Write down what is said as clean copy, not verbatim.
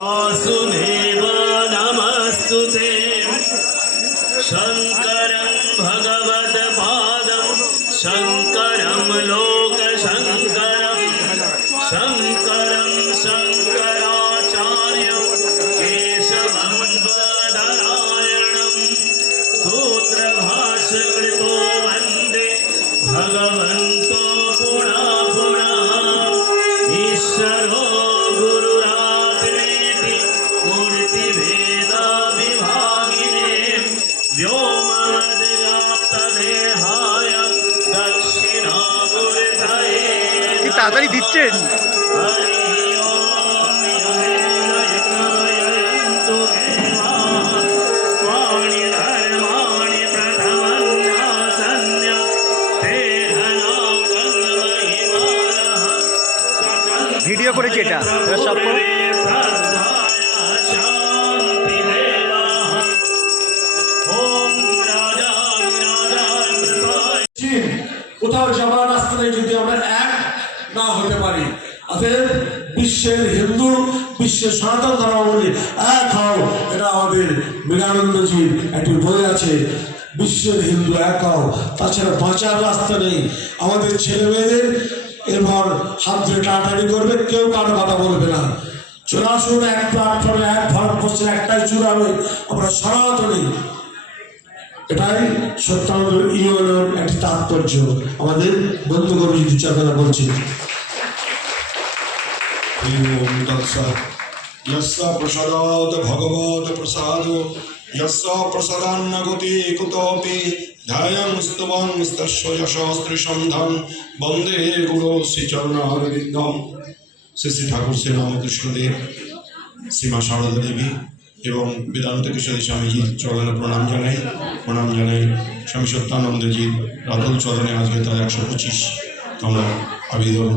वासुदेव नमस्तुते शंकरं भगवत्पादं शंकरं लोकशंकरं शंकरं शंकराचार्यं केशवं बादरायणं सूत्रभाष्यकृतो वन्दे भगवन्तो पुनः पुनः ईश्वरो गुरुरात्मेति मूर्तिभेदविभागिने व्योमवद्व्याप्तदेहाय दक्षिणामूर्तये কি তাড়াতাড়ি দিচ্ছেন। हरि ओम यमेन यज्ञयन्तु देवाः स्वाणि धर्माणि प्रथमन्यासन्य देहनाकं महिमानः ভিডিও করেছি এটা সব কোথাও যাওয়ার রাস্তা নেই যদি আমরা এক না হতে পারি। অতএব বিশ্বের হিন্দু, বিশ্বের সনাতন ধর্মাবলী এক হও, এটা আমাদের বিবেকানন্দজির একটি বই আছে, বিশ্বের হিন্দু এক হও, তাছাড়া বাঁচার রাস্তা নেই। আমাদের ছেলে মেয়েদের এবার হাত ধরে টানাটানি করবে, কেউ কারো কথা বলবে না। চলে আসুন এক প্ল্যাটফর্মে, এক ভারতবর্ষের একটাই চূড়া হবে, আমরা সনাতনী। এটাই সত্যানন্দ ইউএনএর একটি তাৎপর্য। আমাদের বন্ধু কবি দু চার কথা বলছি। প্রসাদাৎ ভগবত প্রসাদ প্রসাদান্ন গতি কুতোপি ধ্যায়ং স্তবং স্তস্য যশস্ত্রী সন্ধান বন্দে গুরু শ্রীচরণারবিন্দম। শ্রী শ্রী ঠাকুর শ্রী রামকৃষ্ণদেব, শ্রীমা সারদা দেবী এবং বেদান্ত কিশোরী স্বামীজির চরণে প্রণাম জানাই। স্বামী সত্যানন্দজির রাতুল চরণে আজকে তার 125তম আবির্ভাব।